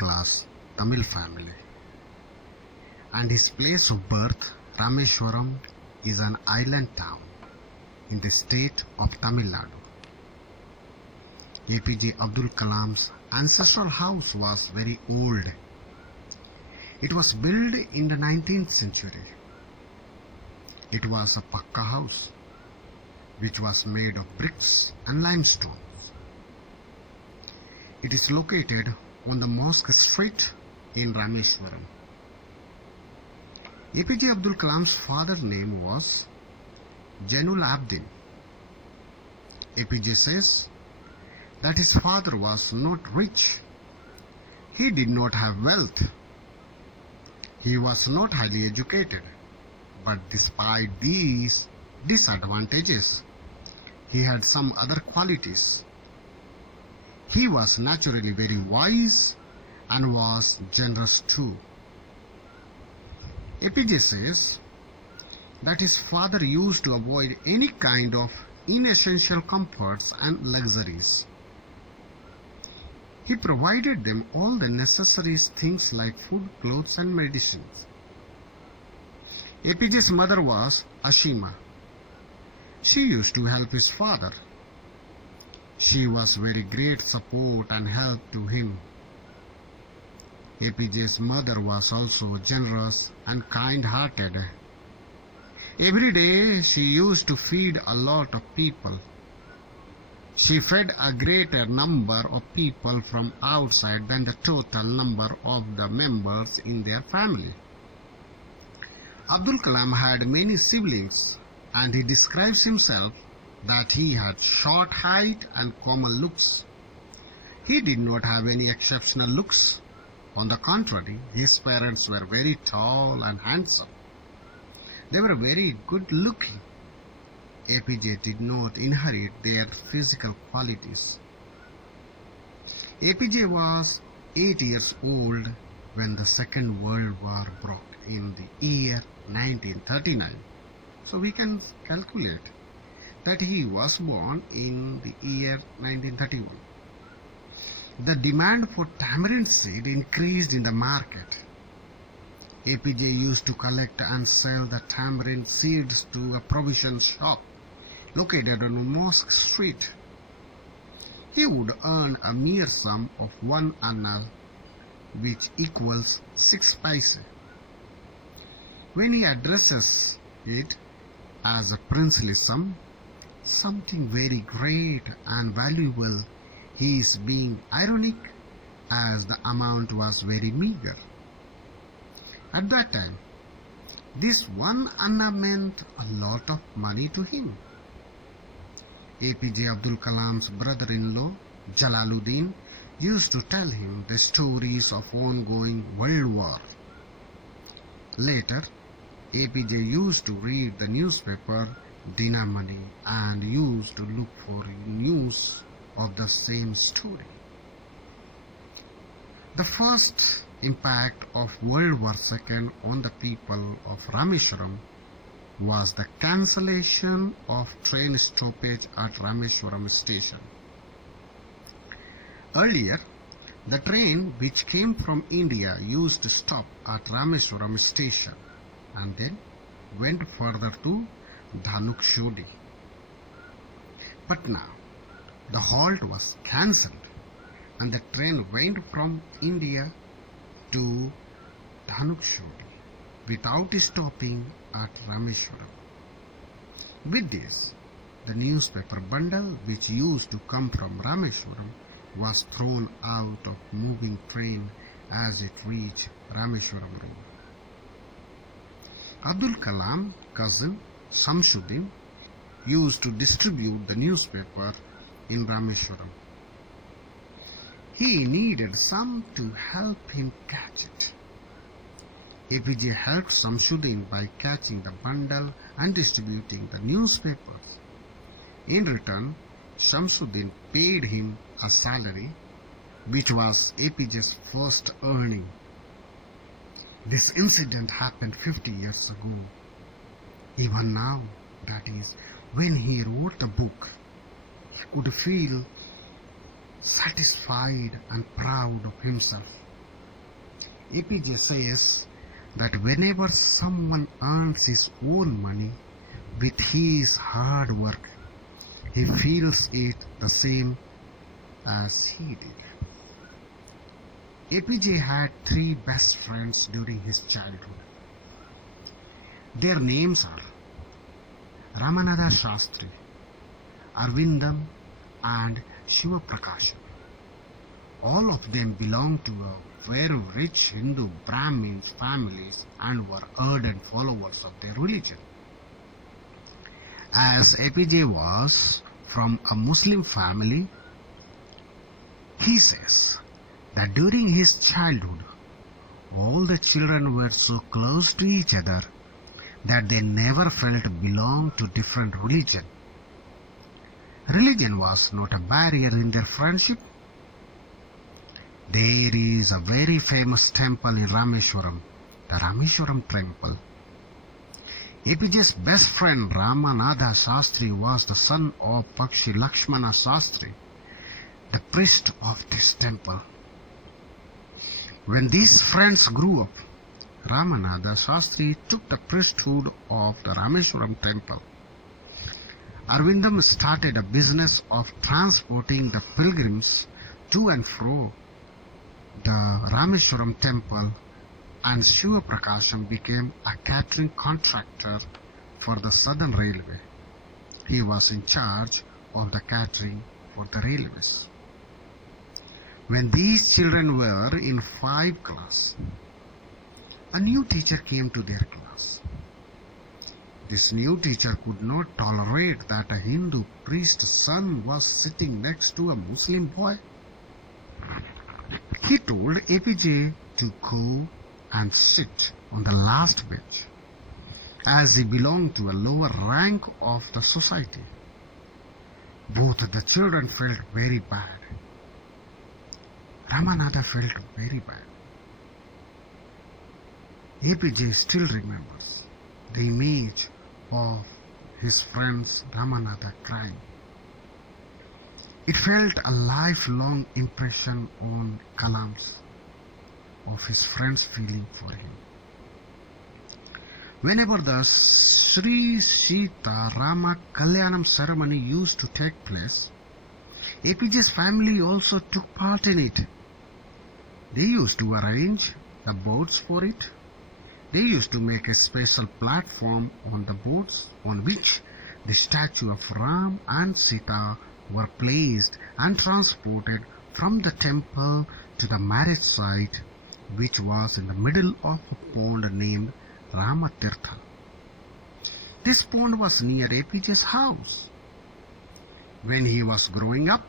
middle-class Tamil family, and his place of birth, Rameshwaram, is an island town in the state of Tamil Nadu. APJ Abdul Kalam's ancestral house was very old. It was built in the 19th century. It was a Pakka house, which was made of bricks and limestone. It is located on the Mosque Street in Rameshwaram. APJ Abdul Kalam's father's name was Jainul Abidin. APJ says that his father was not rich. He did not have wealth. He was not highly educated. But despite these disadvantages, he had some other qualities. He was naturally very wise and was generous too. APJ says that his father used to avoid any kind of inessential comforts and luxuries. He provided them all the necessary things like food, clothes and medicines. APJ's mother was Ashima. She used to help his father. She was very great support and help to him. APJ's mother was also generous and kind-hearted. Every day she used to feed a lot of people. She fed a greater number of people from outside than the total number of the members in their family. Abdul Kalam had many siblings, and he describes himself that he had short height and common looks. He did not have any exceptional looks. On the contrary, his parents were very tall and handsome. They were very good looking. APJ did not inherit their physical qualities. APJ was 8 years old when the Second World War broke in the year 1939. So we can calculate that he was born in the year 1931. The demand for tamarind seed increased in the market. APJ used to collect and sell the tamarind seeds to a provision shop located on Mosque Street. He would earn a mere sum of 1 anna, which equals 6 paise. When he addresses it as a princely sum, something very great and valuable, he is being ironic, as the amount was very meager. At that time, this 1 anna meant a lot of money to him. APJ Abdul Kalam's brother-in-law, Jalaluddin, used to tell him the stories of ongoing World War. Later, APJ used to read the newspaper Dinamani and used to look for news of the same story. The first impact of World War II on the people of Rameshwaram was the cancellation of train stoppage at Rameshwaram station. Earlier, the train which came from India used to stop at Rameshwaram station and then went further to Dhanukshodi. But now, the halt was cancelled and the train went from India to Dhanukshodi without stopping at Rameshwaram. With this, the newspaper bundle which used to come from Rameshwaram was thrown out of moving train as it reached Rameshwaram road. Abdul Kalam, cousin Samshuddin, used to distribute the newspaper in Rameshwaram. He needed some to help him catch it. APJ helped Samshuddin by catching the bundle and distributing the newspapers. In return, Samshuddin paid him a salary, which was APJ's first earning. This incident happened 50 years ago. Even now, that is, when he wrote the book, he could feel satisfied and proud of himself. APJ says that whenever someone earns his own money with his hard work, he feels it the same as he did. APJ had three best friends during his childhood. Their names are Ramanatha Shastri, Arvindam, and Shiva Prakasham. All of them belonged to a very rich Hindu Brahmins families and were ardent followers of their religion. As APJ was from a Muslim family, he says that during his childhood, all the children were so close to each other that they never felt belong to different religion. Religion was not a barrier in their friendship. There is a very famous temple in Rameshwaram, the Rameshwaram temple. APJ's best friend Ramanatha Shastri was the son of Pakshi Lakshmana Shastri, the priest of this temple. When these friends grew up, Ramanatha Shastri took the priesthood of the Rameshwaram temple. Arvindam started a business of transporting the pilgrims to and fro the Rameshwaram temple, and Shiva Prakasham became a catering contractor for the Southern Railway. He was in charge of the catering for the railways. When these children were in 5th class, a new teacher came to their class. This new teacher could not tolerate that a Hindu priest's son was sitting next to a Muslim boy. He told APJ to go and sit on the last bench, as he belonged to a lower rank of the society. Both the children felt very bad. Ramanatha felt very bad. APJ still remembers the image of his friends Ramanatha crying. It felt a lifelong impression on Kalam's of his friends' feeling for him. Whenever the Sri Sita Rama Kalyanam ceremony used to take place, APJ's family also took part in it. They used to arrange the boats for it. They used to make a special platform on the boats on which the statue of Ram and Sita were placed and transported from the temple to the marriage site, which was in the middle of a pond named Ramatirtha. This pond was near APJ's house. When he was growing up,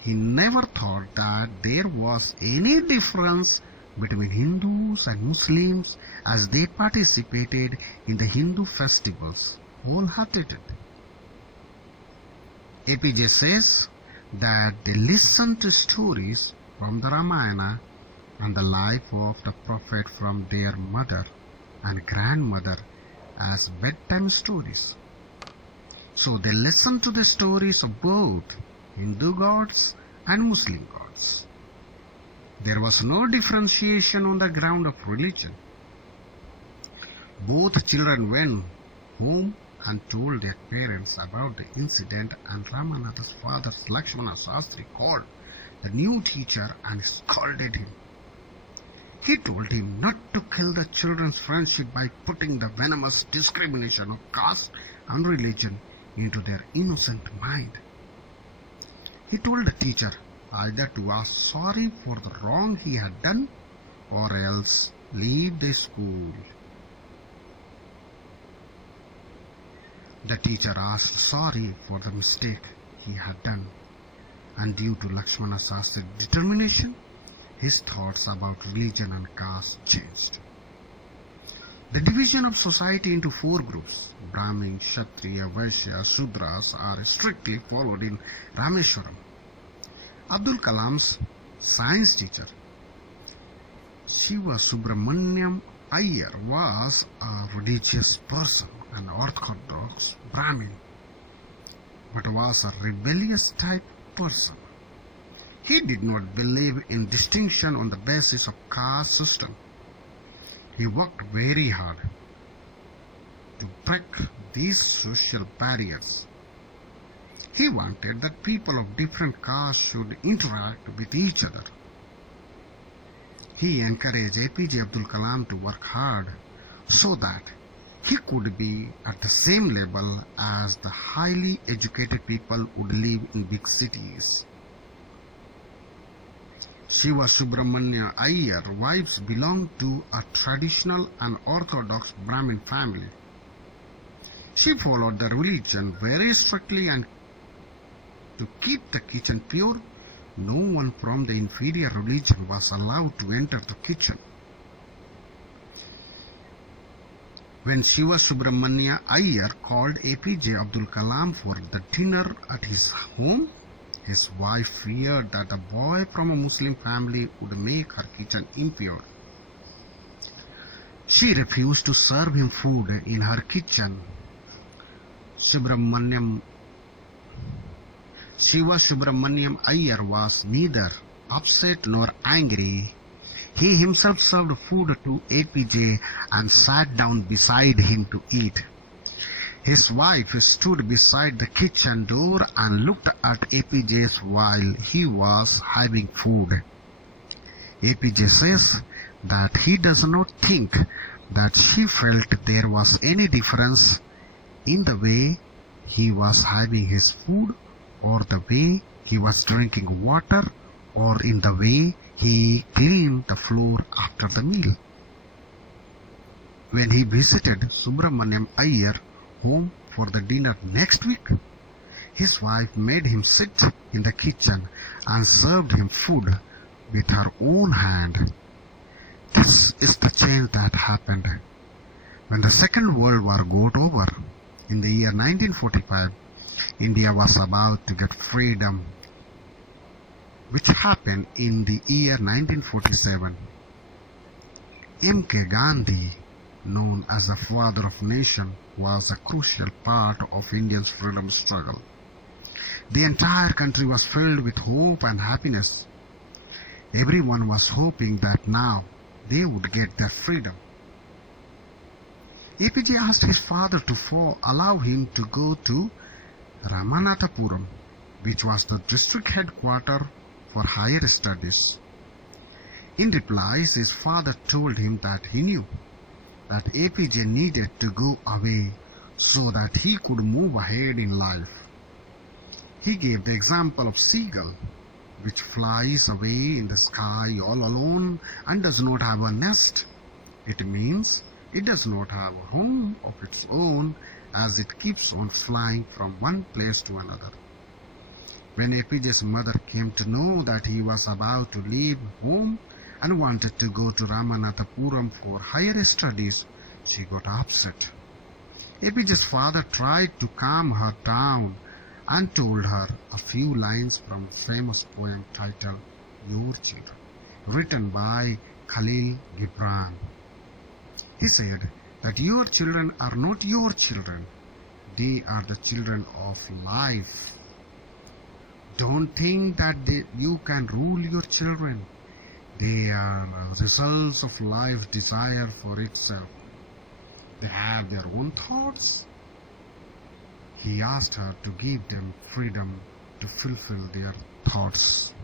he never thought that there was any difference between Hindus and Muslims as they participated in the Hindu festivals wholeheartedly. APJ says that they listened to stories from the Ramayana and the life of the prophet from their mother and grandmother as bedtime stories. So they listened to the stories of both Hindu gods and Muslim gods. There was no differentiation on the ground of religion. Both children went home and told their parents about the incident, and Ramanatha's father Lakshmana Shastri called the new teacher and scolded him. He told him not to kill the children's friendship by putting the venomous discrimination of caste and religion into their innocent mind. He told the teacher either to ask sorry for the wrong he had done or else leave the school. The teacher asked sorry for the mistake he had done, and due to Lakshmana Shastri's determination, his thoughts about religion and caste changed. The division of society into 4 groups, Brahmin, Kshatriya, Vaishya, Shudras, are strictly followed in Rameshwaram. Abdul Kalam's science teacher, Shiva Subramaniam Iyer, was a religious person, an orthodox Brahmin, but was a rebellious type person. He did not believe in distinction on the basis of caste system. He worked very hard to break these social barriers. He wanted that people of different castes should interact with each other. He encouraged APJ Abdul Kalam to work hard so that he could be at the same level as the highly educated people would live in big cities. Shiva Subramanya Iyer wives belonged to a traditional and orthodox Brahmin family. She followed the religion very strictly, and to keep the kitchen pure, no one from the inferior religion was allowed to enter the kitchen. When Shiva Subramanya Iyer called APJ Abdul Kalam for the dinner at his home, his wife feared that a boy from a Muslim family would make her kitchen impure. She refused to serve him food in her kitchen. Shiva Subramanyam Iyer was neither upset nor angry. He himself served food to APJ and sat down beside him to eat. His wife stood beside the kitchen door and looked at APJ while he was having food. APJ says that he does not think that she felt there was any difference in the way he was having his food, or the way he was drinking water, or in the way he cleaned the floor after the meal. When he visited Subramanyam Iyer home for the dinner next week, his wife made him sit in the kitchen and served him food with her own hand. This is the change that happened. When the Second World War got over, in the year 1945, India was about to get freedom, which happened in the year 1947. M.K. Gandhi, known as the father of nation, was a crucial part of India's freedom struggle. The entire country was filled with hope and happiness. Everyone was hoping that now they would get their freedom. APJ asked his father to allow him to go to Ramanathapuram, which was the district headquarters for higher studies. In reply, his father told him that he knew that APJ needed to go away so that he could move ahead in life. He gave the example of seagull, which flies away in the sky all alone and does not have a nest. It means it does not have a home of its own, as it keeps on flying from one place to another. When APJ's mother came to know that he was about to leave home and wanted to go to Ramanathapuram for higher studies, she got upset. APJ's father tried to calm her down and told her a few lines from a famous poem titled Your Children, written by Khalil Gibran. He said that your children are not your children, they are the children of life. Don't think that you can rule your children. They are results of life's desire for itself. They have their own thoughts. He asked her to give them freedom to fulfill their thoughts.